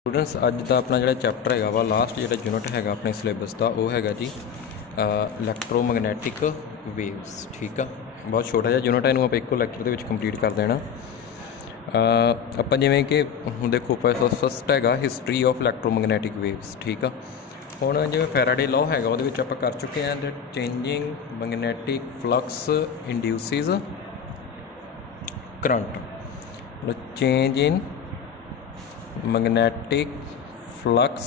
Students अज का अपना जो चैप्टर है वा लास्ट जो यूनिट है अपने सिलेबस का वो है जी इलैक्ट्रोमैगनैटिक वेव्स। ठीक है, बहुत छोटा जिहा यूनिट है, इनू आप एक लैक्चर के कंप्लीट कर देना। आप जिमें कि हुण देखो फस्ट है हिस्टरी ऑफ इलैक्ट्रोमैगनैटिक वेव्स। ठीक है, हुण जिवें फैराडे लॉ है वो आप कर चुके हैं that changing magnetic flux induces current. Change in magnetic flux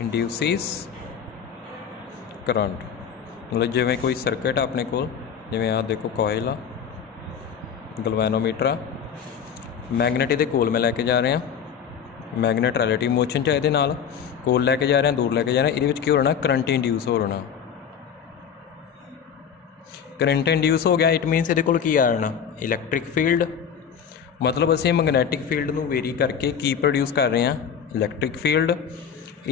induces current. मतलब जिमें कोई सर्किट अपने को जिमें आ देखो कॉइल आ गलवैनोमीटर आ मैगनेट ये कोल में लैके जा रहे हैं, मैगनेट रिलेटिव मोशन च ये कोल लैके जा रहे हैं, दूर लैके जा रहे हैं, ये की हो रहा करंट इंड्यूस हो रहा। करंट इंड्यूस हो गया इट मीनस ये की आ जाना इलैक्ट्रिक फील्ड। मतलब असीं मैगनैटिक फील्ड नूं वेरी करके की प्रोड्यूस कर रहे हैं इलैक्ट्रिक फील्ड।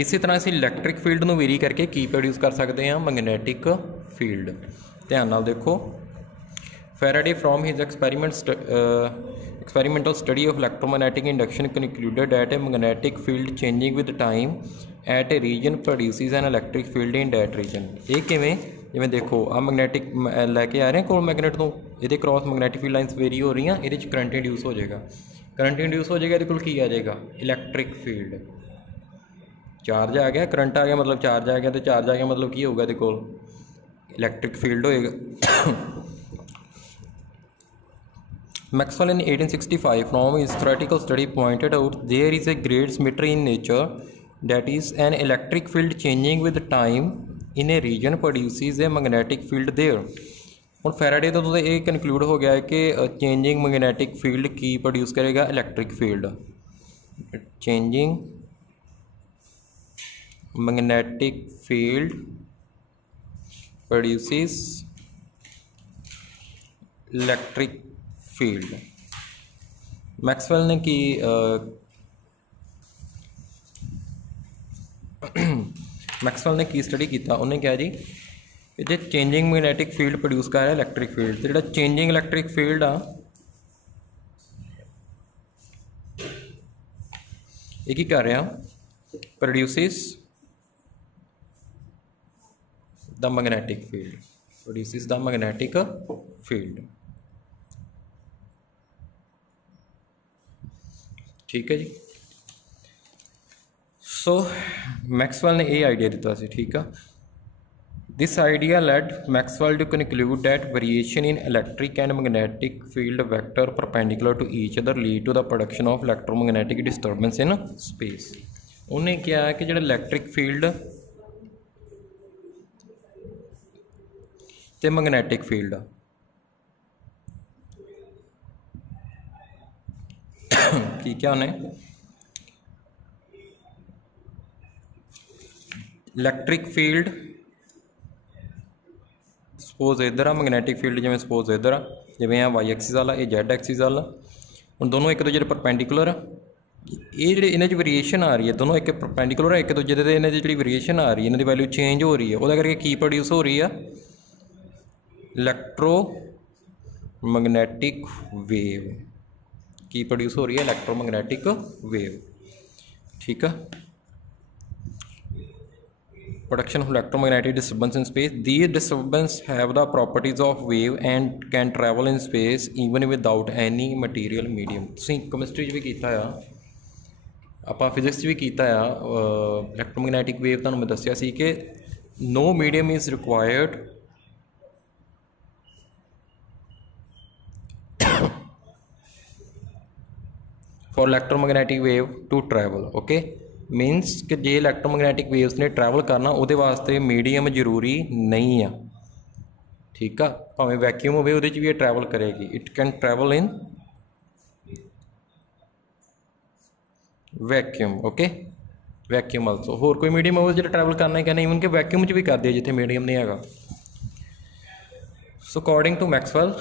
इसी तरह असीं इलैक्ट्रिक फील्ड नूं वेरी करके की प्रोड्यूस कर सकते हैं मैगनैटिक फील्ड। ध्यान नाल देखो Faraday from his experimental study of electromagnetic induction concluded that a magnetic field changing with time at a region produces an electric field in that region. ये किवें जिवें देखो आ मैगनैटिक लैके आ रहे हैं कोल मैगनेट तो ये cross magnetic field lines very हो रही हैं, ये करंट इंड्यूस हो जाएगा। करंट इंड्यूस हो जाएगा, ये की आ जाएगा इलैक्ट्रिक फील्ड। चार्ज आ गया, करंट आ गया मतलब चार्ज आ गया, तो चार्ज आ गया मतलब की होगा ये इलैक्ट्रिक फील्ड होएगा। Maxwell in 1865 from his theoretical study pointed out there is a great symmetry in nature, that is an electric field changing with time in a region produces a magnetic field there। ਹੁਣ Faraday तो ये conclude हो गया है कि changing magnetic field की produce करेगा electric field. Changing magnetic field produces electric field. Maxwell ने की मैक्सवेल ने की स्टडी किया, उन्हें क्या जी कि जो चेंजिंग मैगनैटिक फील्ड प्रोड्यूस कर रहा है इलैक्ट्रिक फील्ड, तो जो चेंजिंग इलैक्ट्रिक फील्ड आ ये की कर रहा produces the magnetic field, produces the magnetic field. ठीक है जी। सो मैक्सवेल ने ये आइडिया दिता सी। ठीक है, this idea led Maxwell to conclude that variation in electric and magnetic field vector perpendicular to each other lead to the production of electromagnetic disturbance in space. उन्हें क्या है कि जो इलैक्ट्रिक फील्ड ते मैगनैटिक फील्ड की क्या उन्हें electric field suppose इधर आ, मैगनैटिक फील्ड जिवें सपोज इधर आ, जिवें आ वाई एक्सिस वाला ये जैड एक्सिस वाला, हुण दोनों एक दूजे परपेंडिकुलर आ। ये जो इन्हें वेरीएशन आ रही है दोनों एक परपेंडिकुलर है एक दूजे के, इन्हें जी वेरीएशन आ रही है इन्हें वैल्यू चेंज हो रही है, वो करके की प्रोड्यूस हो रही है इलैक्ट्रो मैगनैटिक वेव। की प्रोड्यूस हो रही है इलैक्ट्रोमैगनैटिक वेव। ठीक है, production of electromagnetic disturbance in space. These disturbance have the properties of wave and can travel in space even without any material medium. तुसीं केमिस्ट्री भी कीता आ, आपां फिजिक्स भी कीता आ। इलैक्ट्रोमैगनैटिक वेव तुहानूं मैं दस्सिया सी कि no medium is required for electromagnetic wave to travel. Okay, means कि जे इलैक्ट्रोमैगनैटिक वेव्स ने ट्रैवल करना वो वास्ते मीडियम जरूरी नहीं है। ठीक है, भावें वैक्यूम हो भी ट्रैवल करेगी, it can travel in vacuum. Okay, vacuum also होर कोई मीडियम हो जो ट्रैवल करना है क्या नहीं, इवन के वैक्यूम भी कर दिया जिथे मीडियम नहीं है। So according to Maxwell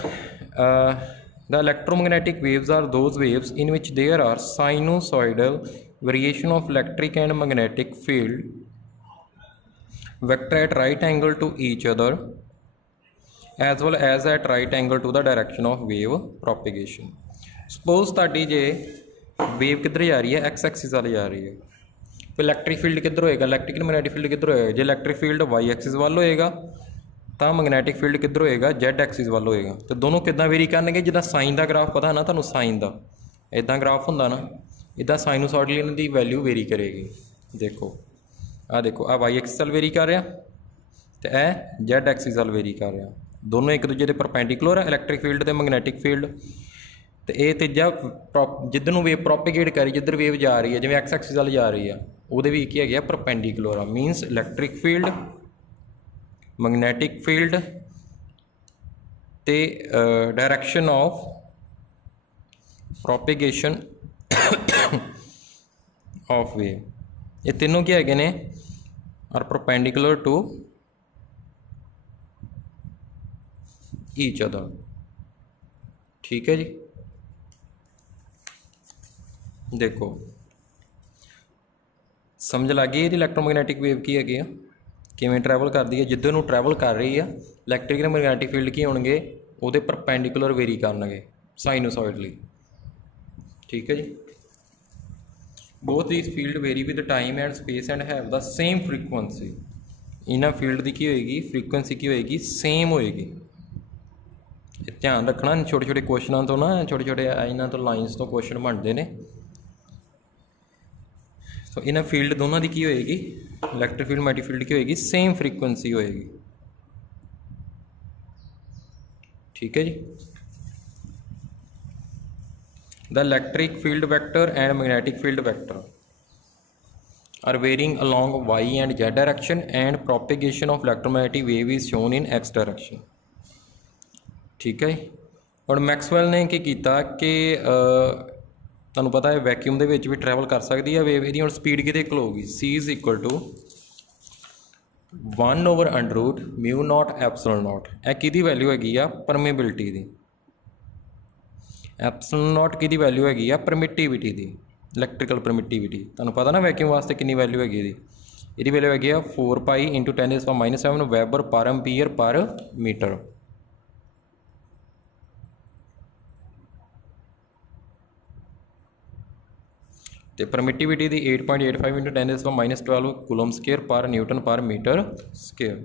the electromagnetic waves are those waves in which there are sinusoidal variation of electric and magnetic field vector at right angle to each other as well as at right angle to the direction of wave propagation। Suppose ਤੁਹਾਡੀ ਜੇ wave किधर जा रही है, X axis वाले जा रही है। तो इलैक्ट्रिक फील्ड किधर होएगा, इलैक्ट्रिक मैगनैटिक फील्ड किधर होएगा, जो इलैक्ट्रिक फील्ड वाई एक्सिस वाल होएगा तो मैगनैटिक फील्ड किधर होएगा, जैड एक्सिस वाल होएगा। तो दोनों कितना वेरी करनगे, जिदा साइन का ग्राफ पता है ना तुहानूं, साइन का इदा ग्राफ होंदा ना, इदा साइनोसॉइडली इन्हां दी वैल्यू वेरी करेगी। देखो आ वाई एक्सिस वाल वेरी कर रहा तो यह जैड एक्सिस वाल वेरी कर रहा, दोनों एक दूजे के परपेंडिकुलर है, इलैक्ट्रिक फील्ड तो मैगनैटिक फील्ड। तो यह तीजा जिधर नूं वेव प्रोपीगेट करी, जिधर वेव जा रही है, जिवें एक्स एक्सिस वाल जा रही है, वो भी की है perpendicular, means electric field, magnetic field ते direction of propagation of wave, ये तीनों क्या है ने are perpendicular to each other. ठीक है जी। देखो समझ लग गई, इलैक्ट्रोमैग्नैटिक वेव की है किवें ट्रैवल करती है, जिधर नूं ट्रैवल कर रही है इलैक्ट्रिक और मैगनैटिक फील्ड की होणगे, वो परपेंडिकुलर वेरी करनगे साइनोसॉइडली। ठीक है जी। Both these field vary with time and space and have the same frequency. इन्हां फील्ड की होएगी फ्रीकुएंसी की होएगी, सेम होएगी। ध्यान रखना छोटे छोटे क्वेश्चनों तो ना, छोटे छोटे इन्हां तो लाइन्स तो क्वेश्चन बनते हैं। तो इन्हां फील्ड दोनों की होएगी, इलैक्ट्रिक फील्ड मैग्नेटिक फील्ड की होएगी, सेम फ्रीकुएंसी होएगी। ठीक है जी। The electric field vector and magnetic field vector are varying along y and z direction and propagation of electromagnetic wave is shown in x direction। ठीक है। और मैक्सवैल ने की किया कि तुहानूं पता है वैक्यूम दे विच भी ट्रैवल कर सकती है वेव, इसकी हुण स्पीड किहदे कोल होगी, c इज इक्वल टू 1/√μ0 ε0। यह किहदी वैल्यू हैगी आ, परमेबिलिटी की। ε0 किहदी वैल्यू हैगी आ, परमिटिविटी की, इलैक्ट्रिकल परमिटिविटी। तुहानूं पता ना वैक्यूम वास्ते कितनी वैल्यू हैगी इसकी वैल्यू हैगी आ 4π × 10⁻⁷ वैबर पर एम्पीयर पर मीटर। तो परमिटिविटी की 8.85 × 10⁻12 कूलम स्केयर पर न्यूटन पर मीटर स्केयर।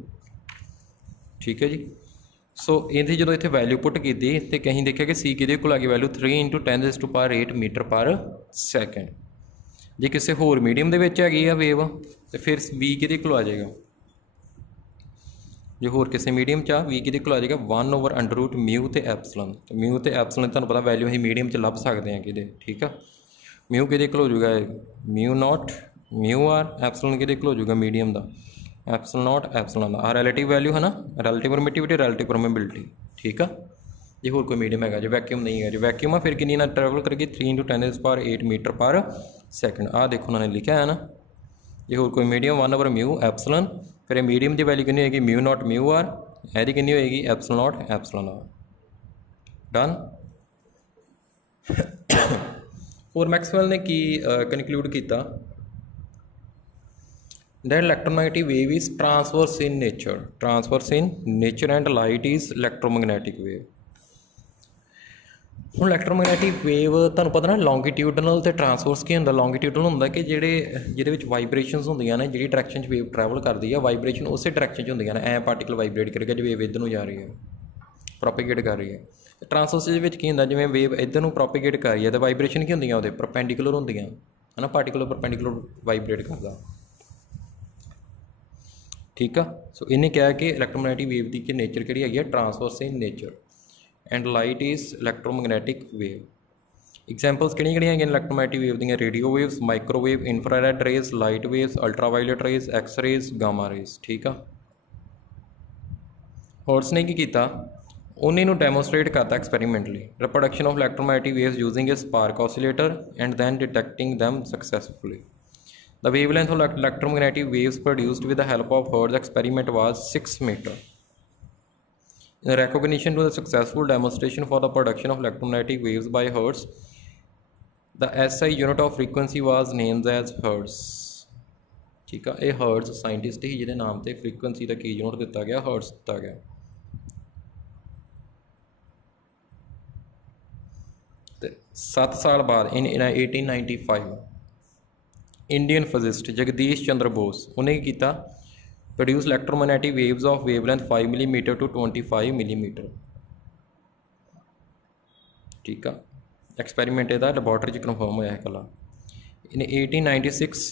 ठीक है जी। सो ये जो इतने वैल्यू पुट की तो कहीं देखा कि सी कि आ गई वैल्यू 3 × 10⁻8 मीटर पर सैकेंड। जे किसी होर मीडियम के हैगी आ वेव तो फिर वी कि आ जाएगा, जो होर किसी मीडियम चा वी कि आ जाएगा 1/√μ तो एप्सलन। तो म्यू तो एप्सलन तुहानूं पता वैल्यू असीं मीडियम च लभ सकते हैं कि। ठीक है। म्यू कि हो जाएगा μ0 μr, एप्सलन कि हो जाएगा मीडियम का एप्सलन0 एप्सलन का रिलेटिव वैल्यू है ना, रिलेटिव परमिटिविटी रिलेटिव परमेबिलिटी। ठीक है। जो होर कोई मीडियम है, जो वैक्यूम नहीं है, जो वैक्यूम है फिर कि ट्रैवल करेगी 3 × 10⁸ मीटर पर सैकेंड। देखो उन्होंने लिखा है ना, जो होर कोई मीडियम 1/μ एप्सलन, फिर मीडियम की वैल्यू कितनी होगी μ0 μr, यदि कितनी होगी एप्सलन0 एप्सलन r। डन। और मैक्सवैल ने की कनक्लूड किया that electromagnetic wave is transverse in nature and light is electromagnetic wave. हुण इलैक्ट्रोमैग्नेटिक वेव तुहानूं पता ना लॉन्गिट्यूडनल तो ट्रांसवर्स की होंदा। लॉन्गिट्यूडनल होंदा कि जिहदे विच वाइब्रेशनस होंदियां ने, जिहड़ी डायरैक्शन च वेव ट्रैवल करदी है वाइब्रेशन उस डायरैक्शन च होंदियां ने। ऐ पार्टिकल वाइब्रेट करेगा जो वेव इधर नूं जा रही है, प्रोपीगेट कर रही है। ट्रांसवर्स दे विच की हुंदा, जिवें वेव इधर नूं प्रोपीगेट कर रही है तो वाइब्रेशन की होंदियां उहदे परपेंडिकुलर होंदियां है ना, पार्टिकुलर परपेंडिकुलर वाइब्रेट करदा। ठीक है। सो इन्हें क्या है कि इलैक्ट्रोमैग्नेटिक वेव की नेचर की है transverse in nature and light is electromagnetic wave. Examples किहड़ियां है इलैक्ट्रोमैग्नेटिक वेव दी, radio waves, microwave, infrared rays, light waves, ultraviolet rays, X rays, gamma rays. ठीक है। हॉर्स ने की किया, उन्हें डेमोस्ट्रेट करता experimentally reproduction of electromagnetic waves using a spark oscillator and then detecting them successfully. The wavelength of electromagnetic waves produced with the help of Hertz experiment was 6 meter. In recognition to the successful demonstration for the production of electromagnetic waves by Hertz, the SI unit of frequency was named as Hertz। ठीक है। ये Hertz scientist ही जिहदे नाम से frequency का की unit दिता गया, Hertz दिता गया। 7 साल बाद in 1895 Indian physicist Jagdish Chandra Bose उन्हें किया produce electromagnetic waves of wavelength 5 millimetre to 25 millimetre. ठीक है, एक्सपैरीमेंट इहदा लैबोरेटरी कन्फर्म होया है कला। In 1896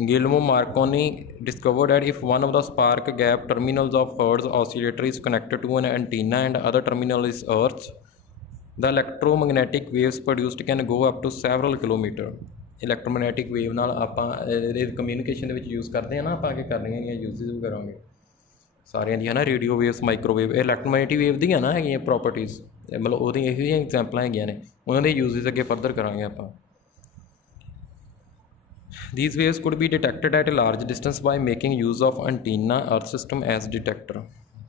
Guillermo Marconi discovered that if one of the spark gap terminals of Hertz oscillator is connected to an antenna and other terminal is Earth, the electromagnetic waves produced can go up to several kilometer। Electromagnetic wave नाल आपां communication दे विच use करते हैं ना, आप आगे करनियां या usage भी करांगे सारियां दी है ना, रेडियो वेव्स माइक्रोवेव इलैक्ट्रोमैग्नेटिक वेव दी है ना है प्रॉपर्टीज़, मतलब वो यही एग्जाम्पल है ने, उन्होंने यूजेज अगे फर्दर करांगे आपां। These waves could be detected at a large distance by making use of antenna earth system as detector।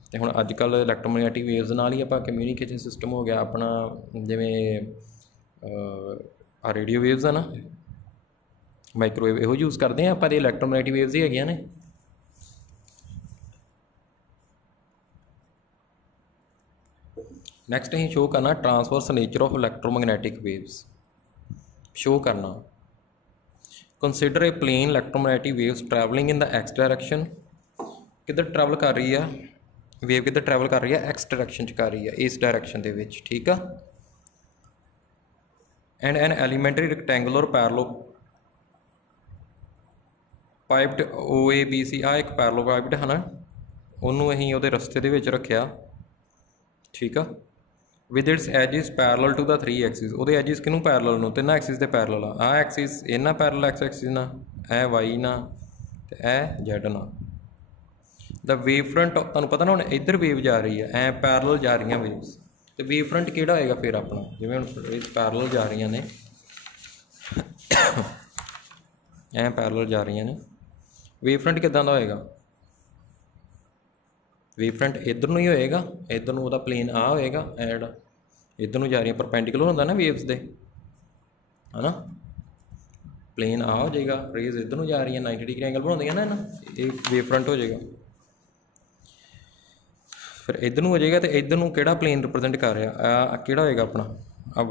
तो हुण अजकल इलैक्ट्रोमैग्नेटिक वेव्स नाल ही आपां कम्यूनीकेशन सिस्टम हो गया अपना, जिवें रेडियो वेव्स है ना माइक्रोवेव इहो यूज़ करते हैं आपां, इलैक्ट्रोमैग्नेटिक वेव्स ही हैगियां ने। नैक्सट असीं शो करना transverse nature of electromagnetic waves show करना। Consider a plane electromagnetic waves travelling in the X direction, किधर ट्रैवल कर रही है वेव, किधर ट्रैवल कर रही है एक्स डायरैक्शन च कर रही है, इस डायरैक्शन दे विच। ठीक है, and an elementary rectangular parallelepiped OABC आ एक पैरलो पाइप्ड है ना, उन्होंने असीं उहदे रस्ते दे विच रखिया। ठीक है, with its edges parallel to the 3 axis, वो एजिस किनू पैरल नूं 3 एक्सिस दे पैरल आ एक्सिस इन्ना पैरल एक्स एक्सिस ना, ए वाई ना ते ए जैड ना। द वेव फ्रंट तुहानूं पता ना, हुण इधर वेव जा रही है ऐ पैरल जा रही वेव्स, तो वेव फ्रंट किहड़ा होएगा फिर अपना, जिवें हुण पैरल जा रही ने ऐ पैरल जा रही ने, वेव फ्रंट किदां दा होएगा, वेव फ्रंट इधर नूं ही होएगा, इधर नूं उहदा प्लेन आ होएगा एंड इधर नूं जा रही परपेंडिकुलर होंदा ना वेव्स दे, है ना, प्लेन आ हो जाएगा, रेज इधर नूं जा रही है 90 डिग्री एंगल बनाउंदियां ना, ये वेव फ्रंट हो जाएगा। फिर इधर नूं हो जाएगा, तो इधर नूं किहड़ा प्लेन रिप्रजेंट कर रहा, किहड़ा होएगा अपना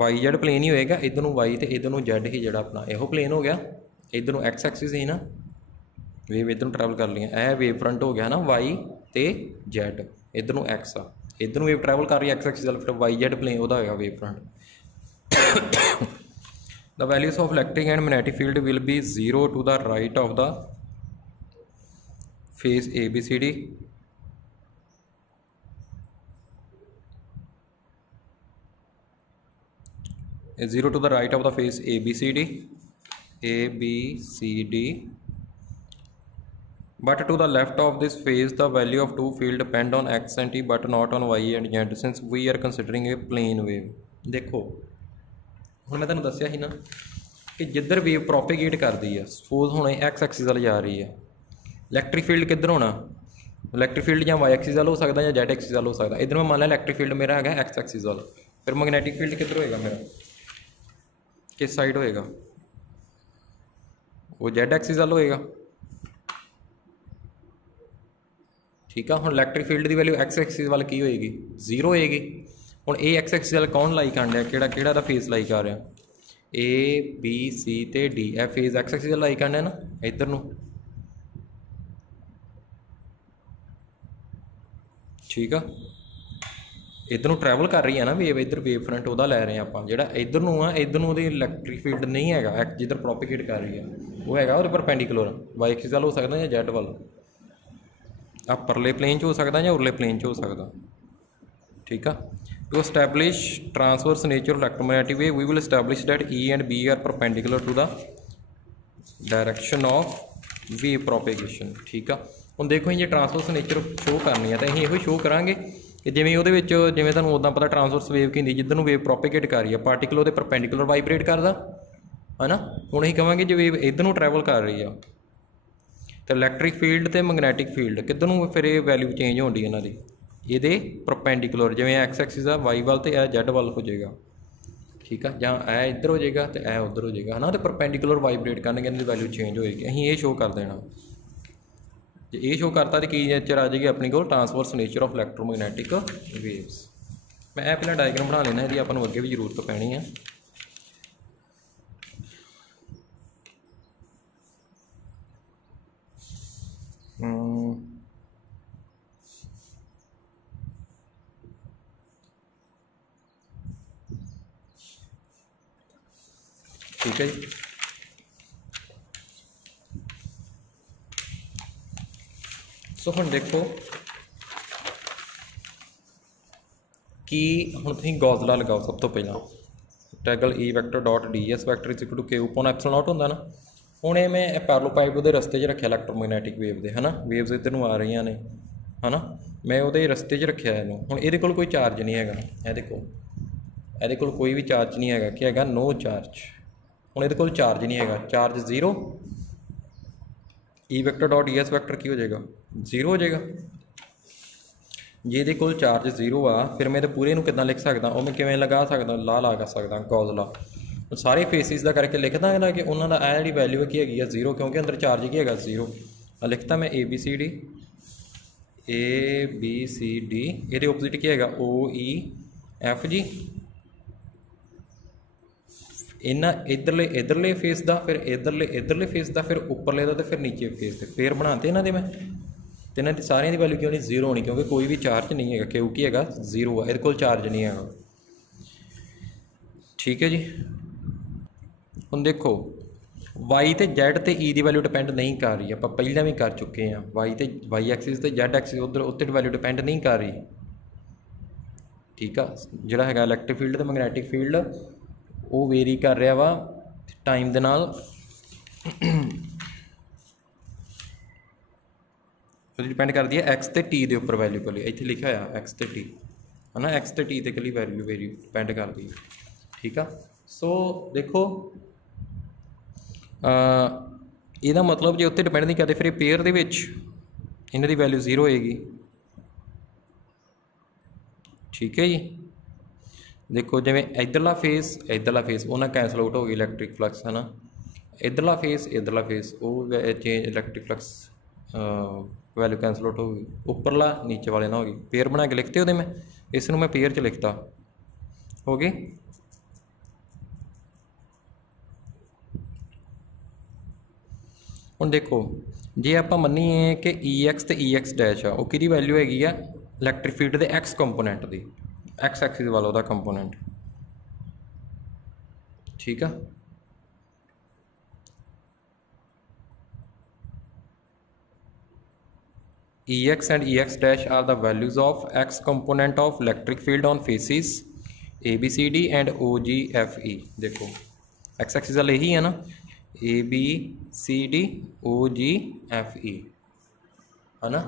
YZ प्लेन ही होएगा, इधर नूं Y तो इधर नूं Z ही जिहड़ा अपना इहो प्लेन हो गया, इधर नूं X एक्सिस ही ना, वेव इधर नूं ट्रैवल कर ली, यह वेव फ्रंट हो गया ना Y तो Z, इधर नूं X आ, इधर वेव ट्रैवल कर रही है एक्स एक्सिस, फिर YZ प्लेन वह होगा wave front. The values of electric and magnetic field will be 0 to the right of the face ABCD, zero to the right of the face ABCD but to the left of this phase the value of two field depend on x and t but not on y and z since we are considering a plane wave। देखो हुण मैं तुहानूं दस्सिया ही ना कि जिधर wave propagate करती है, suppose हुण एक्स एक्सिस वाल जा रही है, इलैक्ट्रिक फील्ड किधर होना, इलैक्ट्रिक फील्ड या वाई एक्सिस वाल हो सकता या जेड एक्सिस वाल हो सकता। इधर मैं मान लिया इलैक्ट्रिक फील्ड मेरा है एक्स एक्सिस वाल, फिर मैग्नेटिक फील्ड किधर होएगा मेरा, किस साइड होएगा, वो जेड एक्सिस वाल होएगा। ठीक है, हुण इलैक्ट्रिक फील्ड की वैल्यू एक्स एक्सिस वाल की होएगी, 0 होएगी। हुण ए एक्स एक्सिस वाल कौन लाई कर रहा, किहड़ा किहड़ा दा फेस लाई कर रहा, ABC ते D, ए फेस एक्स एक्सिस वाल लाई करना ना, इधर नूं। ठीक है, इधर नूं ट्रैवल कर रही है ना वेव, इधर वेव फ्रंट वह लै रहे हैं आप, जिहड़ा इधर नूं आ इधर नूं इलैक्ट्रिक फील्ड नहीं है, जिधर प्रोपेगेट कर रही है वो है वो परपेंडिकुलर वाई एक्सिस वाल हो सकता या जैड वाल, आ परले प्लेन च हो सकता या उरले प्लेन च हो सकता। ठीक है, to establish transverse nature electromagnetic wave we will establish that E and B are perpendicular to the direction of wave propagation. ठीक है, हुण देखो ये ट्रांसवर्स नेचर शो करनी है तो असीं इहो शो करांगे कि जिवें उहदे विच जिवें तुहानूं उदां पता ट्रांसवर्स वेव की जिधर नूं वेव प्रोपेगेट कर रही है पार्टिकल उहदे परपेंडिकुलर वाइब्रेट करदा है ना। हुण असीं कहांगे जे वेव इधर नूं ट्रैवल कर रही है तो इलैक्ट्रिक फील्ड तो मैग्नैटिक फील्ड किधर नूं फिर ये वैल्यू चेंज होती इन्हां दी, ये परपेंडिकुलर जिवें एक्स एक्सिस आ वाई वाल तो यह जैड वाल हो जाएगा। ठीक है, जां ए इधर हो जाएगा तो ए उधर हो जाएगा है ना, तो परपेंडिकुलर वाइब्रेट करनगे इन्हां दी वैल्यू चेंज होएगी। असीं ये शो कर देना, जे ये शो करता तो की नेचर आ जाएगी अपने को transverse nature of electromagnetic waves. मैं यह पहले डायग्राम बना लेना, यदि अपन अगे भी जरूरत पैनी है। ठीक है जी। सो हम देखो कि हम तुम गौज़ लॉ लगाओ। सब तो पहला integral E vector dot D S vector is equal to K upon epsilon naught होंदा ना। हुण ये मैं पैरेललोपाइप के रस्ते च रखिया इलैक्ट्रोमैग्नैटिक वेव के, है ना, वेव्स इधर नूं आ रही ने, है ना, मैं वो रस्ते च रखिया इनू। हुण इहदे कोल कोई चार्ज नहीं हैगा, इहदे कोल कोई भी चार्ज नहीं हैगा, कि हैगा नो चार्ज। हुण इहदे कोल चार्ज नहीं हैगा, charge zero, E vector dot D S vector की हो जाएगा, जीरो हो जाएगा। जे ये कोल चार्ज जीरो आ, फिर मैं तो पूरे नूं किदां लिख सकदा, वो मैं किवें लगा सकदा, लगा सकदा गॉज़ लॉ सारे फेसिस का करके लिखदा है कि उन्होंने यह जी वैल्यू की हैगी जीरो, क्योंकि अंदर चार्ज की है जीरो। लिखता मैं ए बी सी डी, ये ओपोजिट की है ओ ई एफ जी, इन्ना इधरले फेस का, फिर इधरले फेस का, फिर उपरले का, तो फिर नीचे फेस के पेयर बनाते इन्हों के मैं। तो इन्होंने सारिया की वैल्यू क्यों नहीं जीरो होनी, क्योंकि कोई भी चार्ज नहीं है, क्योंकि है जीरो है, ये चार्ज नहीं है। ठीक है जी। हम देखो वाई तो जैड तो ई की वैल्यू डिपेंड नहीं कर रही, आप पहले भी कर चुके हैं। वाई एक्सिस तो जैड एक्सिस उधर उत्ते वैल्यू डिपेंड नहीं कर रही। ठीक है, जोड़ा है इलैक्ट्रिक फील्ड तो मैगनैटिक फील्ड वो वेरी कर रहा वा टाइम के नाल। डिपेंड करती है एक्स तो टी के उपर वैल्यू कली, इतने लिखा है एक्स तो टी, है ना, एक्स तो टी तो कली वैल्यू वेरी डिपेंड करती है। ठीक है। सो देखो ਇਹਦਾ मतलब जो उत्ते डिपेंड नहीं करते, फिर पेयर ਦੇ ਵਿੱਚ ਇਹਨਾਂ ਦੀ वैल्यू जीरो होएगी। ठीक है जी। देखो जिमें इधरला फेस वो कैंसल आउट हो गई इलैक्ट्रिक फ्लक्स, है ना, इधरला फेस वो change electric flux value cancel out हो गई, उपरला नीचे वाले ना हो गई। पेयर बना के लिखते हो मैं इस मैं पेयर च लिखता, हो गई। ਹੁਣ देखो जे आप मनीए कि ई एक्स तो ई एक्स डैश आ, कि वैल्यू हैगी आ इलैक्ट्रिक फील्ड के एक्स कंपोनेंट की, एक्स एक्सिस वाला वह कंपोनेंट। ठीक है। E X and E X dash are the values of X component of electric field on faces A B C D and O G F E. देखो X axis वाला यही है ना, A B C D O G F E, है ना।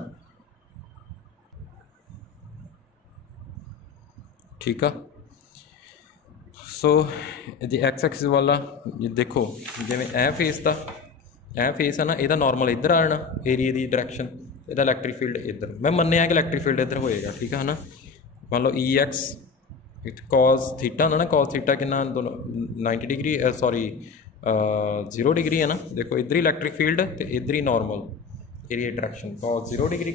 ठीक है। सो जी x axis वाला देखो जिमें ए फेस का है ना, यदा नॉर्मल इधर आना एरिए की डायरैक्शन, यदा इलैक्ट्रिक फील्ड इधर, मैं मन्निया कि इलैक्ट्रिक फील्ड इधर होएगा। ठीक है ना, मान लो ई एक्स कॉस थीटा होना ना, कॉस थीटा कितना 90 डिग्री, सॉरी 0 डिग्री है ना। देखो इधर ही इलैक्ट्रिक फील्ड तो इधर ही normal area direction, cos 0 degree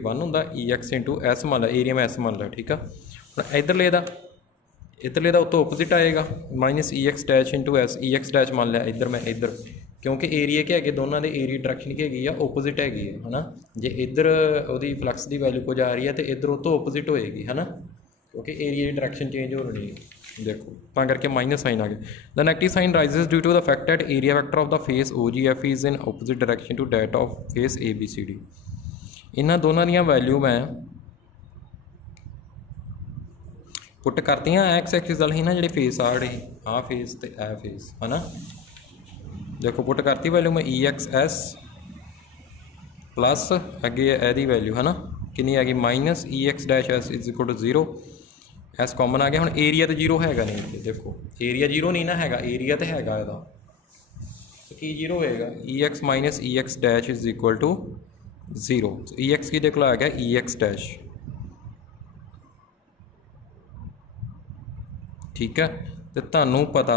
1 होंदा, ई एक्स इंटू एस मान ला, एरिया में एस मान ला। ठीक है। हम इधरले का उत्तों ओपोजिट आएगा, minus E X dash into S, ई एक्स डैश मान लिया इधर मैं इधर, क्योंकि एरिया क्या है दोनों के एरिया डायरैक्शन की है ओपोजिट हैगी है ना। जे इधर वो फ्लक्स की वैल्यू कुछ आ रही है तो इधर उत्तों ओपोजिट होएगी, है ना, क्योंकि एरिया की डायरैक्शन चेंज हो रही है। देखो ता करके माइनस साइन आ गया। The negative sign arises due to the fact that area vector of the face O G F is in opposite direction to that of face A B C D. इन्होंने दोनों दी value मैं put करती हाँ x axis वाले ही ना, जो face आ रही आ face तो ए फेस, है ना। देखो पुट करती वैल्यू मैं ई एक्स एस प्लस अगे यदी वैल्यू, है ना, कितनी आ गई minus E X dash S is equal to 0, S common आ गया। हम एरिया तो जीरो हैगा नहीं, देखो एरिया जीरो नहीं ना हैगा, एरिया तो हैगा ਇਹਦਾ, तो की जीरो होएगा E X minus E X dash is equal to 0। E X की देख लो आ गया ई एक्स डैश। ठीक है। तो तुहानू पता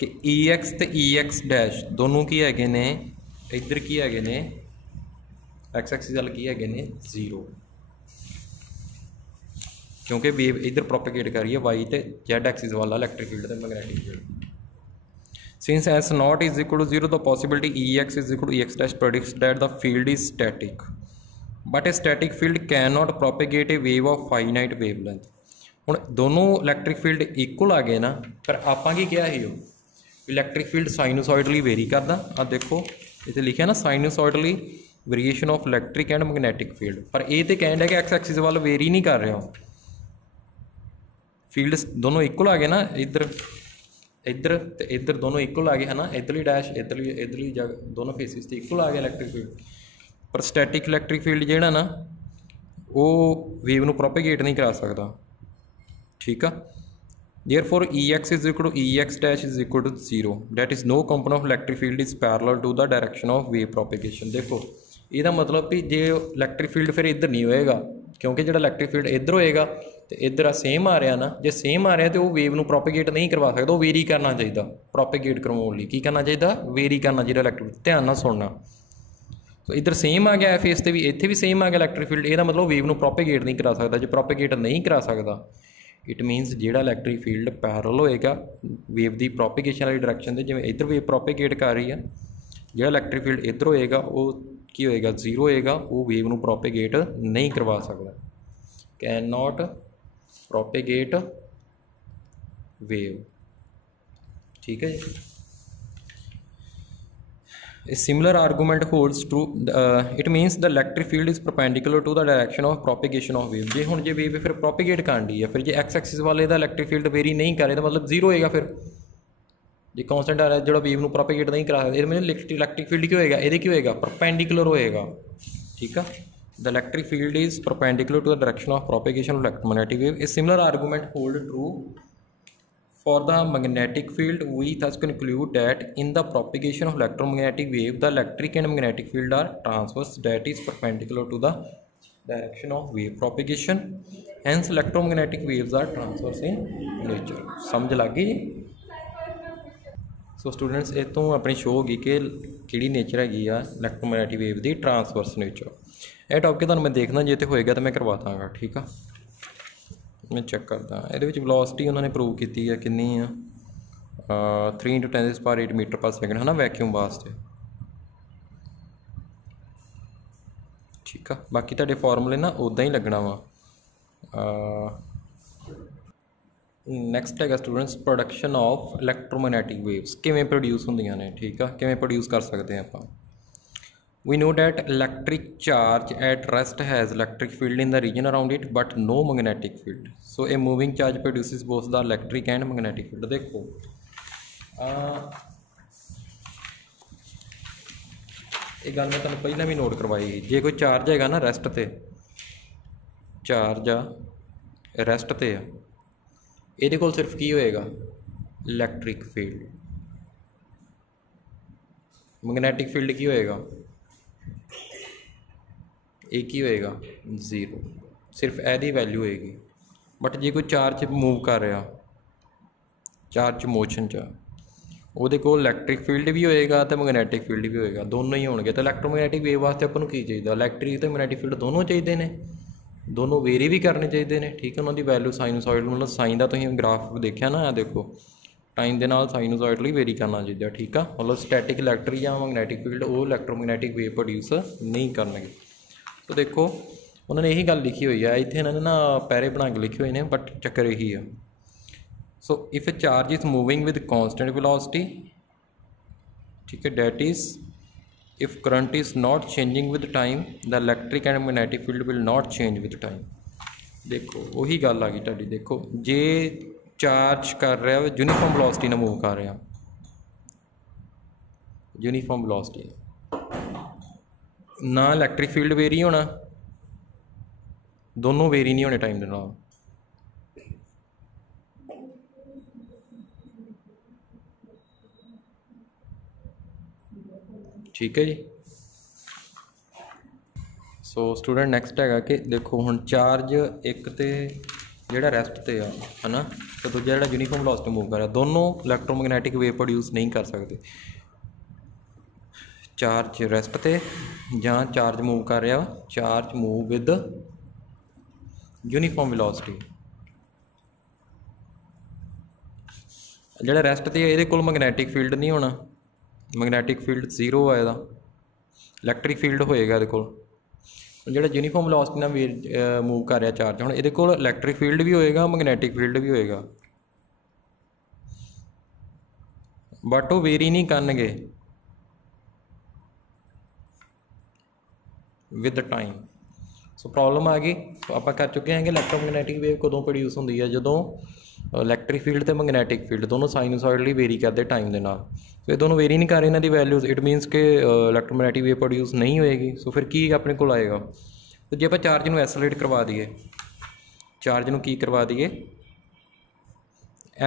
कि ई एक्स तो ई एक्स डैश दोनों की है ने, इधर की है ने एक्स एक्सिस वाल की है ने 0। क्योंकि वेव इधर प्रोपेगेट कर रही है वाई तो जैड एक्सिस वाला इलैक्ट्रिक फील्ड तो magnetic field. Since S naught is equal to 0, the possibility Ex is equal to Ex dash predicts that the field is static. But a static field cannot propagate a wave of finite wavelength. ਹੁਣ दोनों electric field equal आ गए ना, पर आपां की किया ही electric field sinusoidally vary करदा। आ देखो इत्थे लिखिया ना sinusoidally variation of electric and magnetic field, पर ये तो कहण है कि एक्स एक्सिस वाल वेरी नहीं कर रहा। फील्ड दोनों इक्वल आ गए ना, इधर इधर तो इधर दोनों इक्वल आ गए है ना, इधरली डैश इधरली जगह दोनों फेसिस तो इक्वल आ गया इलैक्ट्रिक फील्ड। पर स्टैटिक इलैक्ट्रिक फील्ड जिहड़ा ना वो वेव नूं प्रोपेगेट नहीं करा सकता। ठीक है, therefore Ex is equal to Ex dash is equal to 0, that is no component of electric field is parallel to the direction of wave propagation. देखो ਇਹਦਾ मतलब भी जे इलैक्ट्रिक फील्ड फिर इधर नहीं होएगा, क्योंकि जो इलैक्ट्रिक फील्ड इधर होएगा तो इधर सेम आ रहा ना, जो सेम आ रहा तो वो वेव नूं प्रोपेगेट नहीं करवा सकता, वो वेरी करना चाहिए। प्रोपेगेट करवाउण लई की करना चाहिए, वेरी करना चाहिए इलैक्ट्रिक। ध्यान नाल सुनना, तो इधर सेम आ गया है फेस से भी, इत्थे भी सेम आ गया इलैक्ट्रिक फील्ड। ਇਹਦਾ मतलब वेव नूं प्रोपेगेट नहीं करा सकता। जो प्रोपेगेट नहीं करा सकता इट मीनस जिहड़ा इलैक्ट्रिक फील्ड पैरेलल होएगा वेव की प्रोपेगेशन वाली डायरैक्शन से, जिवें इधर वेव प्रोपेगेट कर रही है, जिहड़ा इलैक्ट्रिक फील्ड इधर होएगा वो की होएगा 0 होएगा, वो वेव नूं प्रोपेगेट नहीं करवा सकता। Can not propagate wave. ठीक है जी। A similar argument holds true. It means the electric field is perpendicular to the direction of propagation of wave. जे हुण जे वेव फिर प्रोपेगेट करनी है, फिर जे एक्स एक्सिस वाले दा इलैक्ट्रिक फील्ड वेरी नहीं करे तो मतलब 0 होएगा। फिर जे कॉन्सटेंट आ रहा है जो वेव नूं प्रोपेगेट नहीं करा सकता, इसमें इलैक्ट्रिक फील्ड क्यों होएगा, ये क्यों होएगा, परपेंडिकुलर होएगा। ठीक है, the electric field is perpendicular to the direction of propagation of electromagnetic wave. A similar argument hold true for the magnetic field. We thus conclude that in the propagation of electromagnetic wave, the electric and magnetic field are transverse, that is perpendicular to the direction of wave propagation. Hence electromagnetic waves are transverse in nature. समझ लग गई जी। So students ये तो अपनी show होगी कि किहड़ी nature हैगी आ इलैक्ट्रोमैग्नेटिक wave की, ट्रांसवर्स नेचर। यह टॉपिक तुहानूं मैं देखना जे तो होएगा तो मैं करवा दांगा। ठीक है, मैं चेक करता। ये वेलोसिटी उन्होंने प्रूव की है कितनी है, 3 × 10⁸ मीटर पर सेकंड है ना, वैक्यूम वास्ते। ठीक है, बाकी तुहाडे फॉर्मूले ना उदा ही लगना वा। नैक्सट है students production of electromagnetic waves किवें प्रोड्यूस होंदियां ने। ठीक है, किवें प्रोड्यूस कर सकते हैं आप। We know that electric charge at rest has electric field in the region around it but no magnetic field. So a moving charge produces both the electric and magnetic field. देखो ये गल मैं तुहानूं पहलां भी नोट करवाई, जे कोई charge हैगा ना रैस्ट ते, चार्ज आ रैस्ट ते आ, इहदे कोल सिर्फ की होएगा इलैक्ट्रिक फील्ड। मैगनैटिक फील्ड की होएगा, एक ही होएगा 0, सिर्फ एदी वैल्यू होएगी। बट जे कोई चार्ज मूव कर रहा, चार्ज मोशन च, ਉਹਦੇ ਕੋਲ इलैक्ट्रिक फील्ड भी होएगा तो मैगनैटिक फील्ड भी होएगा, दोनों ही होणगे। तो इलैक्ट्रोमैग्नेटिक वेव वास्ते आपां नूं की चाहिए, इलैक्ट्रिक तो मैगनैटिक फील्ड दोनों चाहिए ने, दोनों वेरी भी करने चाहिए ने। ठीक है, उन्होंने वैल्यू साइनोसॉइड मतलब साइन का तुसीं ग्राफ देखा ना, देखो टाइम के नाल साइनोसॉइडली वेरी करना चाहिए। ठीक है, मतलब स्टैटिक इलैक्ट्रिक या मैगनैटिक फील्ड वो इलैक्ट्रोमैग्नेटिक वेव प्रोड्यूस नहीं करनगे। तो देखो उन्होंने यही गल लिखी हुई है, इतने इन्होंने ना पैरे बना के लिखे हुए हैं, बट चक्कर यही है। So if A charge is moving with constant velocity, ठीक है, that is if current is not changing with time the electric and magnetic field will not change with time. देखो वही गल आ गई तुहाडी। देखो जे चार्ज कर रहा है यूनीफॉर्म वेलोसिटी नाल मूव कर रहा, यूनीफॉर्म वेलोसिटी ना इलैक्ट्रिक फील्ड वेरी होना, दोनों वेरी नहीं होने टाइम के नाल। ठीक है जी। सो स्टूडेंट नैक्सट है कि देखो हुण चार्ज एक तो जिहड़ा रैस्ट ते आ है ना, तो दूजा जिहड़ा यूनीफॉर्म वेलोसिटी मूव कर रहा, दोनों इलैक्ट्रोमैग्नेटिक वेव प्रोड्यूस नहीं कर सकते। चार्ज रैस्ट ते जां चार्ज मूव कर रहा, charge move with uniform velocity, ਜਿਹੜਾ ਰੈਸਟ ਤੇ ਇਹਦੇ ਕੋਲ ਮੈਗਨੈਟਿਕ ਫੀਲਡ ਨਹੀਂ ਹੋਣਾ, ਮੈਗਨੈਟਿਕ ਫੀਲਡ ਜ਼ੀਰੋ ਆ, ਇਹਦਾ ਇਲੈਕਟ੍ਰਿਕ ਫੀਲਡ ਹੋਏਗਾ ਇਹਦੇ ਕੋਲ। ਜਿਹੜਾ ਯੂਨੀਫਾਰਮ ਵੈਲੋਸਿਟੀ ਨਾਲ ਮੂਵ ਕਰ ਰਿਹਾ ਚਾਰਜ, ਹੁਣ ਇਹਦੇ ਕੋਲ ਇਲੈਕਟ੍ਰਿਕ ਫੀਲਡ ਵੀ ਹੋਏਗਾ, ਮੈਗਨੈਟਿਕ ਫੀਲਡ ਵੀ ਹੋਏਗਾ, ਬਟ ਉਹ ਵੇਰੀ ਨਹੀਂ ਕਰਨਗੇ ਵਿਦ ਟਾਈਮ। ਸੋ ਪ੍ਰੋਬਲਮ ਆ ਗਈ। ਸੋ ਆਪਾਂ ਕਰ ਚੁੱਕੇ ਹਾਂ ਕਿ ਇਲੈਕਟ੍ਰੋਮੈਗਨੈਟਿਕ ਵੇਵ ਕਦੋਂ ਪ੍ਰੋਡਿਊਸ ਹੁੰਦੀ ਹੈ, ਜਦੋਂ ਇਲੈਕਟ੍ਰਿਕ ਫੀਲਡ ਅਤੇ ਮੈਗਨੈਟਿਕ ਫੀਲਡ ਦੋਨੋਂ ਸਾਈਨੋਸਾਇਡਲੀ ਵੇਰੀ ਕਰਦੇ ਟਾਈਮ ਦੇ ਨਾਲ। ਸੋ ਇਹ ਦੋਨੋਂ ਵੇਰੀ ਨਹੀਂ ਕਰ ਰਹੇ ਇਹਨਾਂ ਦੀ ਵੈਲਿਊਜ਼, ਇਟ ਮੀਨਸ ਕਿ ਇਲੈਕਟ੍ਰੋਮੈਗਨੈਟਿਕ ਵੇਵ ਪ੍ਰੋਡਿਊਸ ਨਹੀਂ ਹੋਏਗੀ। ਸੋ ਫਿਰ ਕੀ ਆਪਣੇ ਕੋਲ ਆਏਗਾ, ਤੇ ਜੇ ਆਪਾਂ ਚਾਰਜ ਨੂੰ ਐਸਲਰੇਟ ਕਰਵਾ ਦਈਏ, ਚਾਰਜ ਨੂੰ ਕੀ ਕਰਵਾ ਦਈਏ,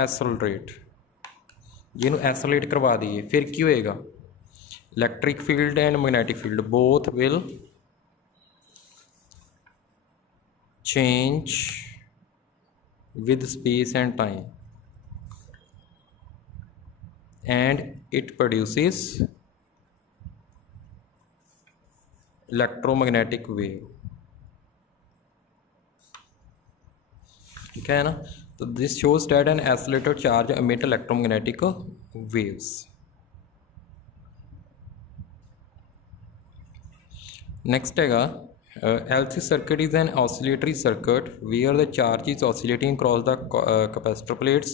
ਐਸਲਰੇਟ, ਜੇ ਇਹਨੂੰ ਐਸਲਰੇਟ ਕਰਵਾ ਦਈਏ ਫਿਰ ਕੀ ਹੋਏਗਾ, electric field and magnetic field both will change with space and time and it produces electromagnetic wave। ठीक है ना। तो this shows that an accelerated charge emit electromagnetic waves। next हैगा LC circuit is an oscillatory circuit where the charge is oscillating across the capacitor plates.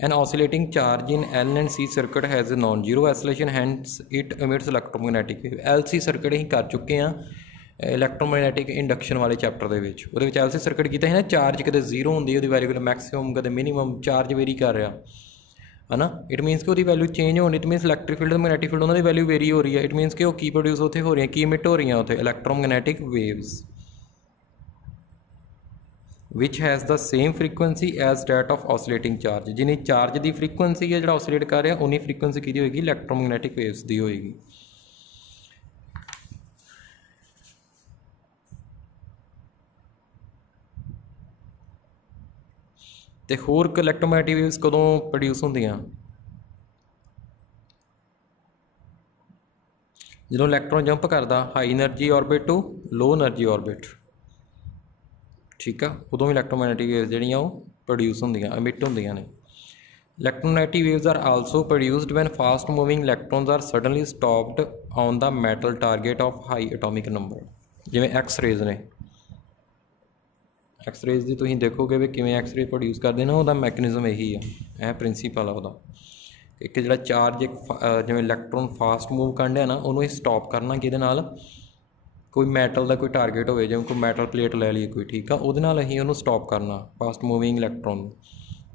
An oscillating charge in L and C circuit has a non-zero oscillation, hence it emits electromagnetic wave। LC circuit ਅਸੀਂ ਕਰ ਚੁੱਕੇ ਹਾਂ electromagnetic induction ਵਾਲੇ chapter ਦੇ ਵਿੱਚ। ਉਹਦੇ ਵਿੱਚ LC circuit ਕੀਤਾ ਸੀ ਨਾ, ਚਾਰਜ ਕਦੇ ਜ਼ੀਰੋ ਹੁੰਦੀ, ਉਹਦੀ ਵੈਲਿਊ ਕਦੇ ਮੈਕਸੀਮਮ ਕਦੇ ਮਿਨੀਮਮ, ਚਾਰਜ ਵੇਰੀ ਕਰ ਰਿਹਾ है ना। इट मीनस कि ਉਹਦੀ ਵੈਲਿਊ ਚੇਂਜ ਹੋਣੀ, it means electric field magnetic field ਉਹਨਾਂ ਦੀ ਵੈਲਿਊ ਵੇਰੀ ਹੋ ਰਹੀ ਹੈ। ਇਟ ਮੀਨਸ ਕਿ ਉਹ ਕੀ ਪ੍ਰੋਡਿਊਸ ਉੱਥੇ ਹੋ ਰਹੀਆਂ, ਕੀ ਇਮਿਟ ਹੋ ਰਹੀਆਂ ਉੱਥੇ, ਇਲੈਕਟ੍ਰੋਮੈਗਨੈਟਿਕ ਵੇਵਸ ਵਿਚ has the same frequency as that of oscillating charge. ਜਿੰਨੀ ਚਾਰਜ ਦੀ ਫਰੀਕੁਐਂਸੀ ਹੈ ਜਿਹੜਾ ਔਸੀਲੇਟ ਕਰ ਰਿਹਾ, ਉਨੀ ਫਰੀਕੁਐਂਸੀ ਕਿਹਦੀ ਹੋਏਗੀ, ਇਲੈਕਟ੍ਰੋਮੈਗਨੈਟਿਕ ਵੇਵਸ ਦੀ ਹੋਏਗੀ। ਤੇ ਹੋਰ ਇਲੈਕਟ੍ਰੋਮੈਗਨੈਟਿਕ ਵੇਵਸ ਕਦੋਂ ਪ੍ਰੋਡਿਊਸ ਹੁੰਦੀਆਂ, ਜਦੋਂ ਇਲੈਕਟ੍ਰੋਨ ਜੰਪ ਕਰਦਾ high energy orbit to low energy orbit, ਠੀਕ ਆ, ਉਦੋਂ ਵੀ ਇਲੈਕਟ੍ਰੋਮੈਗਨੈਟਿਕ ਵੇਵਸ ਜਿਹੜੀਆਂ ਉਹ ਪ੍ਰੋਡਿਊਸ ਹੁੰਦੀਆਂ, ਐਮਿਟ ਹੁੰਦੀਆਂ ਨੇ। Electromagnetic waves are also produced when fast moving electrons are suddenly stopped on the metal target of high atomic number. ਜਿਵੇਂ X rays ਨੇ, ਐਕਸ-ਰੇਜ਼ ਦੀ ਤੁਸੀਂ ਦੇਖੋਗੇ ਵੀ ਕਿਵੇਂ ਐਕਸ-ਰੇ ਪ੍ਰੋਡਿਊਸ ਕਰਦੇ ਨੇ, ਉਹਦਾ ਮੈਕੈਨਿਜ਼ਮ ਇਹੀ ਆ, ਇਹ ਪ੍ਰਿੰਸੀਪਲ ਆ ਉਹਦਾ। ਇੱਕ ਜਿਹੜਾ ਚਾਰਜ ਇੱਕ ਜਿਵੇਂ ਇਲੈਕਟ੍ਰੋਨ ਫਾਸਟ ਮੂਵ ਕਰਨ ਡਿਆ ਨਾ, ਉਹਨੂੰ ਇਹ ਸਟੋਪ ਕਰਨਾ ਕਿਹਦੇ ਨਾਲ, ਕੋਈ ਮੈਟਲ ਦਾ ਕੋਈ ਟਾਰਗੇਟ ਹੋਵੇ, ਜਿਵੇਂ ਕੋਈ ਮੈਟਲ ਪਲੇਟ ਲੈ ਲਈਏ ਕੋਈ, ਠੀਕ ਆ, ਉਹਦੇ ਨਾਲ ਅਸੀਂ ਉਹਨੂੰ ਸਟੋਪ ਕਰਨਾ ਫਾਸਟ ਮੂਵਿੰਗ ਇਲੈਕਟ੍ਰੋਨ ਨੂੰ।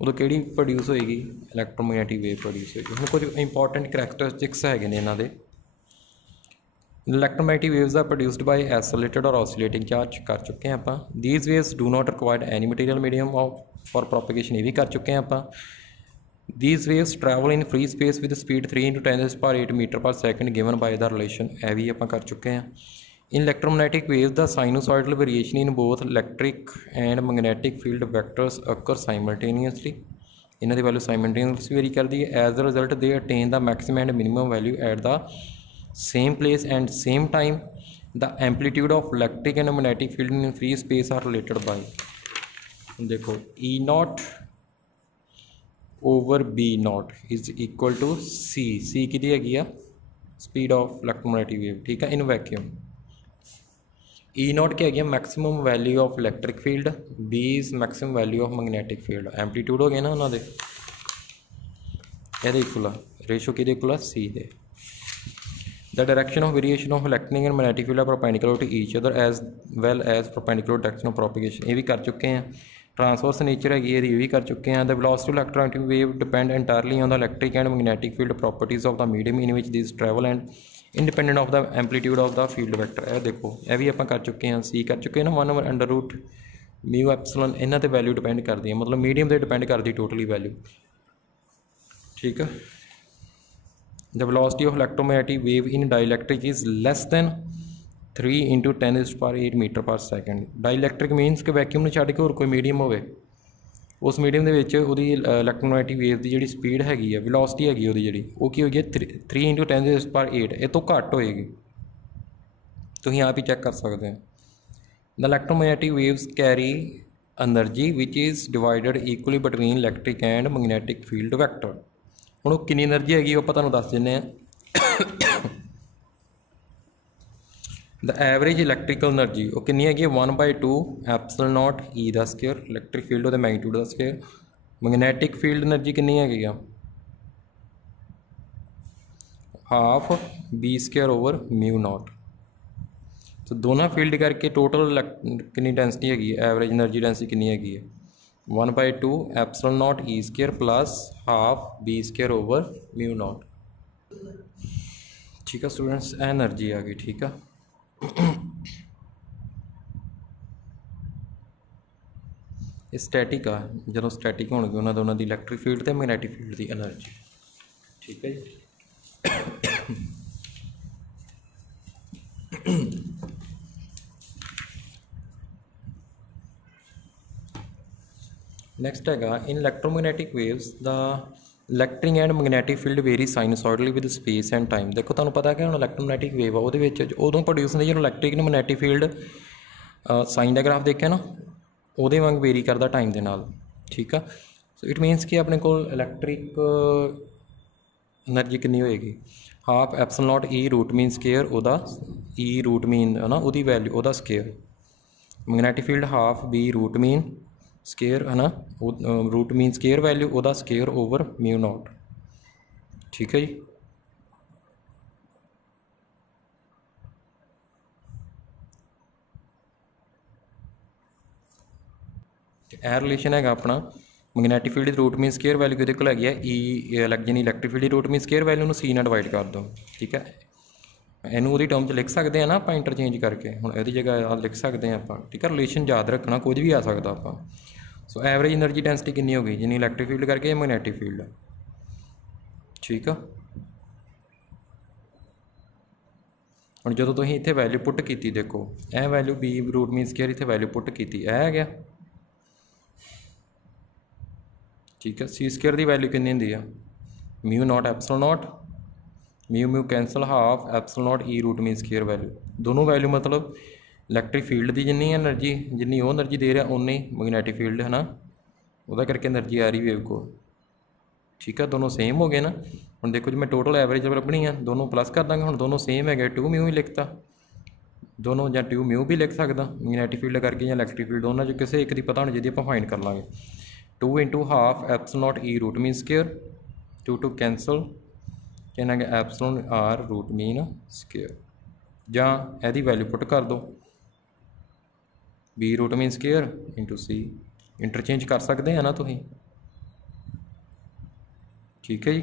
ਉਦੋਂ ਕਿਹੜੀ ਪ੍ਰੋਡਿਊਸ ਹੋਏਗੀ, ਇਲੈਕਟ੍ਰੋਮੈਗਨੈਟਿਕ ਵੇਵ ਪ੍ਰੋਡਿਊਸ ਹੋਏਗੀ। ਹੁਣ ਕੁਝ ਇੰਪੋਰਟੈਂਟ ਕਰੈਕਟਰਿਸਟਿਕਸ ਹੈਗੇ ਨੇ ਇਹਨਾਂ ਦੇ। Electromagnetic waves are produced by accelerated or oscillating charge ਕਰ ਚੁੱਕੇ ਹਾਂ ਆਪਾਂ। These waves do not require any material medium for propagation, ਇਹ ਵੀ ਕਰ ਚੁੱਕੇ ਹਾਂ ਆਪਾਂ। These waves travel in free space with speed 3 × 10⁸ meter per second given by the relation, ਇਹ ਵੀ ਆਪਾਂ ਕਰ ਚੁੱਕੇ ਹਾਂ। In electromagnetic waves, the sinusoidal variation in both electric and magnetic field vectors occur simultaneously। ਇਹਨਾਂ ਦੀ ਵੈਲਿਊ ਸਾਈਮਲਟੇਨੀਅਸਲੀ ਵੇਰੀ ਕਰਦੀ ਹੈ। As a result, they attain the maximum and minimum value at the same place and same time। The amplitude of electric and magnetic field in free space are related by, देखो, E0 over B0 is equal to C। C कितनी हैगी आ, speed of electromagnetic wave, ठीक है, in vacuum. E0 क्या है, maximum value of electric field, B is maximum value of magnetic field. Amplitude हो गया ना उन्होंने, ये इक्वल रेशो कि equal C they. The direction of variation of electric and magnetic field are perpendicular to each other as well as perpendicular direction of propagation, ये भी कर चुके हैं। ट्रांसवर्स नेचर है ये भी कर चुके हैं। The velocity of electromagnetic wave depend entirely on the electric and magnetic field properties of the medium in which this travel and independent of the amplitude of the field vector. यह देखो, यह भी आप कर चुके हैं, सी कर चुके हैं ना, 1/√μ एप्सिलॉन, इन्हों पर वैल्यू डिपेंड करती है, मतलब मीडियम पर डिपेंड करती टोटली वैल्यू, ठीक है। The velocity of electromagnetic wave in dielectric is less than 3 × 10⁸ metre per second. Dielectric means कि वैक्यूम ਨੂੰ ਛੱਡ ਕੇ ਹੋਰ ਕੋਈ ਮੀਡੀਅਮ ਹੋਵੇ, ਉਸ ਮੀਡੀਅਮ ਦੇ ਵਿੱਚ ਉਹਦੀ ਇਲੈਕਟ੍ਰੋਮੈਗਨੈਟਿਕ ਵੇਵ ਦੀ ਜਿਹੜੀ ਸਪੀਡ ਹੈਗੀ ਆ, ਵੈਲੋਸਿਟੀ ਹੈਗੀ ਉਹਦੀ ਜਿਹੜੀ, ਉਹ ਕੀ ਹੋਏਗੀ, 3 × 10⁸, ਇਹ ਤੋਂ ਘੱਟ ਹੋਏਗੀ। ਤੁਸੀਂ ਆਪ ਹੀ ਚੈੱਕ ਕਰ ਸਕਦੇ ਹੋ। The electromagnetic waves carry energy which is divided equally between electric and magnetic field vector. हुण वो कितनी एनर्जी हैगी वो आपां तुहानूं दस दिंदे आ। द एवरेज इलैक्ट्रिकल एनर्जी वो कितनी हैगी 1/2 एप्सिलॉन नॉट ई दा स्केयर, इलैक्ट्रिक फील्ड ਉਹਦੇ मैग्नीट्यूड ਦਾ स्केयर। मैगनैटिक फील्ड एनर्जी कितनी हैगी आ half B square over mu nought. तो दोनों फील्ड करके टोटल कितनी डेंसिटी हैगी एवरेज एनर्जी डेंसिटी कितनी हैगी है 1/2 epsilon not E square plus half B square over mu not. ठीक है स्टूडेंट्स, एनर्जी आ गई। ठीक है, ये स्टैटिक आ, जो स्टैटिक होणगे उन्होंने दोनों की इलैक्ट्रिक फील्ड तो मैगनैटिक फील्ड की एनर्जी। ठीक है जी। नैक्सट हैगा in electromagnetic waves the electric and magnetic field vary sinusoidally with space and time. देखो तुहानूं पता है कि हुण इलैक्ट्रोमैगनैटिक वेव आ उदों प्रोड्यूस होंदी जो electric and magnetic field sine दा ग्राफ देखिया ना उहदे वांग वेरी करदा टाइम दे नाल। ठीक है, सो इट मीनस कि अपने कोल इलैक्ट्रिक एनर्जी कितनी होएगी half epsilon not E root mean square उहदा ई रूट मीन है ना उहदी वैल्यू उहदा square. Magnetic field half B root mean square है ना रूट मीन स्केयर वैल्यू उहदा स्केयर ओवर म्यू नॉट। ठीक है जी। यह रिलेशन है अपना magnetic field root mean square value किहदे कोल हैगी है ई जी electric field root mean square value C नाल डिवाइड कर दो। ठीक है, इनू उहदी टर्म च लिख सकते हैं ना आप इंटरचेंज करके हुण इहदी जगह लिख सकते हैं आप। ठीक है, रिलेशन याद रखना कुछ भी आ सकता आप। सो एवरेज एनर्जी डेंसिटी कितनी हो गई जिन्नी इलैक्ट्रिक फील्ड करके मैगनैटिक फील्ड। ठीक है, हुण जदों तुसीं इत्थे वैल्यू पुट की देखो यह value B root mean square इत्थे वैल्यू पुट की है गया। ठीक है, सी स्केयर की वैल्यू कितनी होंदी है mu naught epsilon naught mu mu cancel half epsilon not E root mean square value दोनों वैल्यू मतलब इलैक्ट्रिक फील्ड की जिन्नी एनर्जी जिन्नी वो एनर्जी दे रहा उन्नी मैगनैटिक फील्ड है ना वह करके एनर्जी आ रही वेव को। ठीक है, दोनों सेम हो गए ना। हम देखो जी मैं टोटल एवरेज लभनी है दोनों प्लस कर देंगे हम दोनों सेम है 2 म्यू ही लिखता दोनों या 2 म्यू भी लिख सकता मैगनैटिक फील्ड करके या इलैक्ट्रिक फील्ड दोनों जो किसी एक की पता होनी चाहिए आप फाइंड कर लाँगे 2 into half epsilon not E root mean square 2 cancel कहना epsilon R root mean square ਜਾਂ ਇਹਦੀ वैल्यू पुट कर दो B root mean square into C interchange कर सकते हैं ना तुम। ठीक है जी।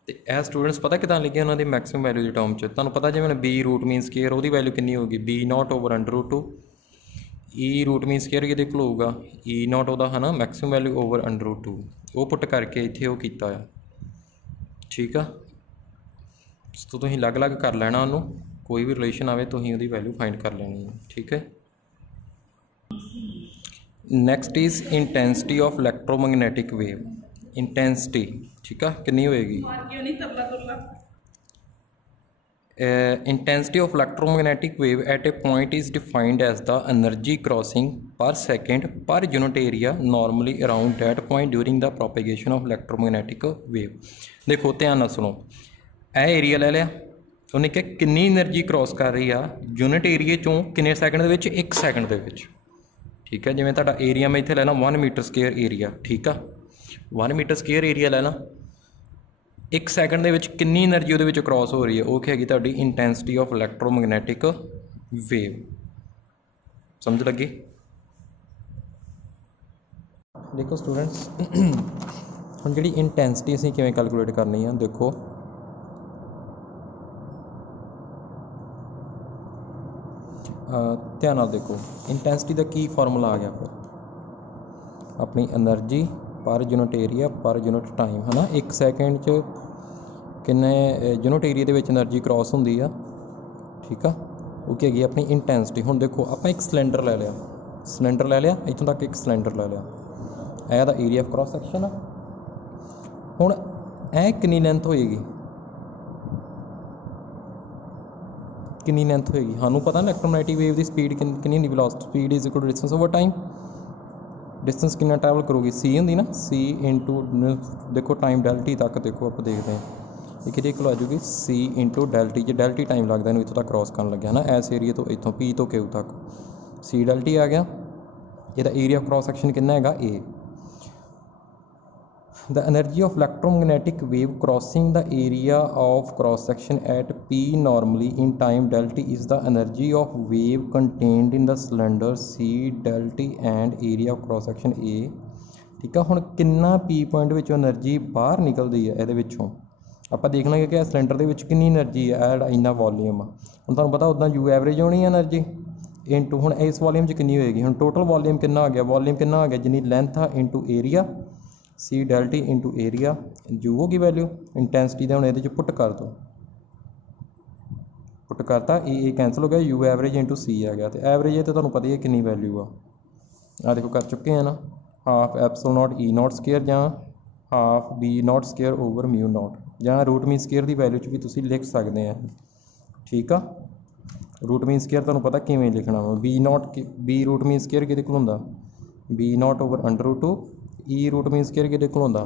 तो यह स्टूडेंट्स पता कितना लिखे उन्होंने मैक्सिमम वैल्यू की टर्म तुम पता जिवें बी रूट मीन स्केयर वो वैल्यू कितनी होगी B not over under root 2 E root mean square कि होगा ई नॉट वो है ना maximum value over under root 2 वो पुट करके इत्थे वो कीता है। ठीक है, तो तुसीं अलग अलग कर लेना उन्होंने कोई भी रिलेशन आए तो ही वैल्यू फाइंड कर लेनी है। ठीक है, next is intensity of electromagnetic wave intensity. ठीक है, कितनी होएगी intensity of electromagnetic wave at a point is defined as the energy crossing per second per unit area normally around that point during the propagation of electromagnetic wave. देखो ध्यान नाल सुनो यह area ले लिया उन्हें क्या कितनी एनर्जी क्रॉस कर रही आ यूनिट एरिए चों किन्ने सैकेंड दे विच 1 सैकेंड दे विच। ठीक है, जिवें तुहाडा एरिया मैं इत्थे लेना 1 मीटर स्केयर एरिया। ठीक है, 1 मीटर स्केयर एरिया लेना 1 सैकेंड दे विच कितनी एनर्जी उहदे विच क्रॉस हो रही है वो हैगी तुहाडी इंटेंसिटी ऑफ इलैक्ट्रोमैगनैटिक वेव। समझ लगी। देखो स्टूडेंट्स हुण जिहड़ी इंटेंसिटी असीं किवें कैलकुलेट करनी है देखो ध्यान नाल देखो इंटेंसिटी का की फॉर्मूला आ गया फिर अपनी एनर्जी पर unit area per unit time है ना 1 सैकेंड च किन्ने यूनिट एरिया के एनर्जी क्रॉस होंदी आ। ठीक है, वो की हैगी अपनी इंटेंसिटी। हुण देखो आप एक सिलेंडर ले लिया इत्थों तक एक सिलेंडर ले लिया यह एरिया ऑफ क्रॉस सैक्शन आ। हुण यह कितनी लेंथ होएगी कितनी लेंथ होएगी सानू पता इलैक्ट्रोमैग्नेटिक वेव की स्पीड कितनी होंगी velocity speed is equal to distance over time distance कितना ट्रैवल करूगी सी होंगी ना सी इंटू देखो टाइम डेल्टी तक देखो आप देखते हैं ये कि आ जाऊगी सी इंटू डेल्टी जो डेल्टी टाइम लगता है इतों तक क्रॉस कर लगे है ना इस एरिए तो इतों पी तो क्यू तक सी डेल्टी आ गया ਇਹਦਾ ਏਰੀਆ ਆਫ क्रॉस ਸੈਕਸ਼ਨ ਕਿੰਨਾ ਹੈਗਾ A the energy of electromagnetic wave crossing the area of cross section at P normally in time delta is the energy of wave contained in the cylinder C delta and area of cross section A ठीक है हुण किन्ना P point विचों energy बाहर निकलदी है ਇਹਦੇ ਵਿੱਚੋਂ ਆਪਾਂ ਦੇਖ ਲਾਂਗੇ कि सिलेंडर ਦੇ ਵਿੱਚ किन्नी एनर्जी है ਜਿਹੜਾ ਇੰਨਾ वॉल्यूम आ ਹੁਣ ਤੁਹਾਨੂੰ पता उदां U एवरेज होनी है एनर्जी इंटू हुण इस वॉल्यूम च किन्नी होएगी हुण टोटल वॉल्यूम किन्ना आ गया वॉल्यूम किन्ना आ गया जिन्नी लेंथ आ into area C delta t into area U होगी वैल्यू इंटेंसिटी का हम ये पुट कर दो पुट करता ए कैंसल हो गया यू एवरेज इंटू सी आ गया तो एवरेज तो तुहानूं पता ही है कितनी वैल्यू आ देखो कर चुके हैं ना half epsilon not E nought square जां half B nought square over mu nought जां रूट मीन स्केयर की वैल्यू च भी तुसीं लिख सकते हैं ठीक आ रूट मीन स्केयर तुहानूं पता किवें लिखना वा बी रूट मीन स्केयर किहदे कोल हुंदा B not over under root 2 E root mean square किहदे कोल हुंदा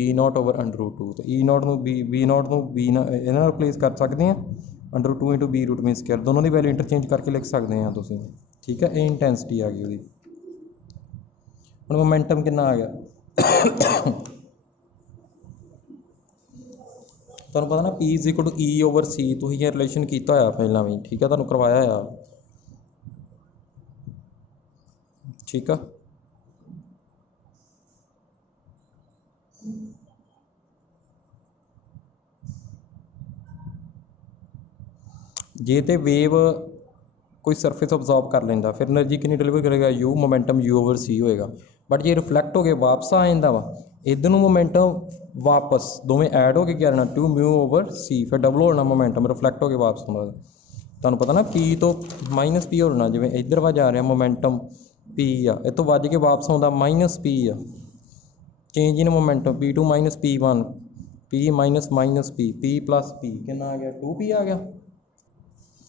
E nought over under root 2 तो ई नॉट नूं बी नॉट नूं बी इहदे नाल रिप्लेस कर सकते हैं under root 2 into B root mean square दोनों की वैल्यू इंटरचेंज करके लिख सकते हैं तुसीं ठीक है ये इंटेंसिटी आ गई उसकी हुण मोमेंटम कितना आ गया तुहानूं पता ना P is equal to E over C तुसीं ये रिलेशन किया होया पहलां भी ठीक है तुहानूं करवाया होया ठीक है जे तो वेव कोई सरफेस ऑब्जॉर्व कर लेंदा फिर एनर्जी कितनी डिलीवर करेगा यू मोमेंटम यू ओवर सी होएगा बट जे रिफ्लैक्ट हो के वापस आ जाता वा इधर मोमेंटम वापस दोवें ऐड हो के क्या रहना टू म्यू ओवर सी फिर डबल होना मोमेंटम रिफ्लैक्ट हो के वापस होना तुहानूं पता ना पी तो माइनस पी होना जिवें इधर वा जा रहा मोमेंटम पी आ इस तो वज के वापस आता माइनस पी आ change in momentum P two minus P one P minus minus P plus P कितना आ गया 2p आ गया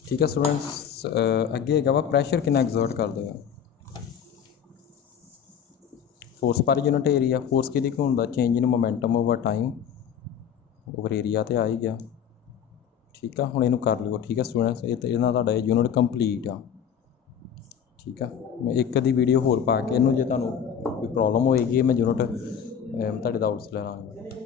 ठीक है स्टूडेंट्स अगे है वा प्रैशर कितना एग्जर्ट कर देगा फोर्स पर यूनिट एरिया फोर्स कि होंगे change in momentum over time over area तो आ ही गया ठीक है हुण इनू कर लियो ठीक है स्टूडेंट्स ये यूनिट कंप्लीट आ ठीक है मैं एक अद्धी वीडियो होर पा के इनू जे तुहानूं कोई प्रॉब्लम होएगी मैं यूनिट तुहाडे डाउट्स ले लांगा।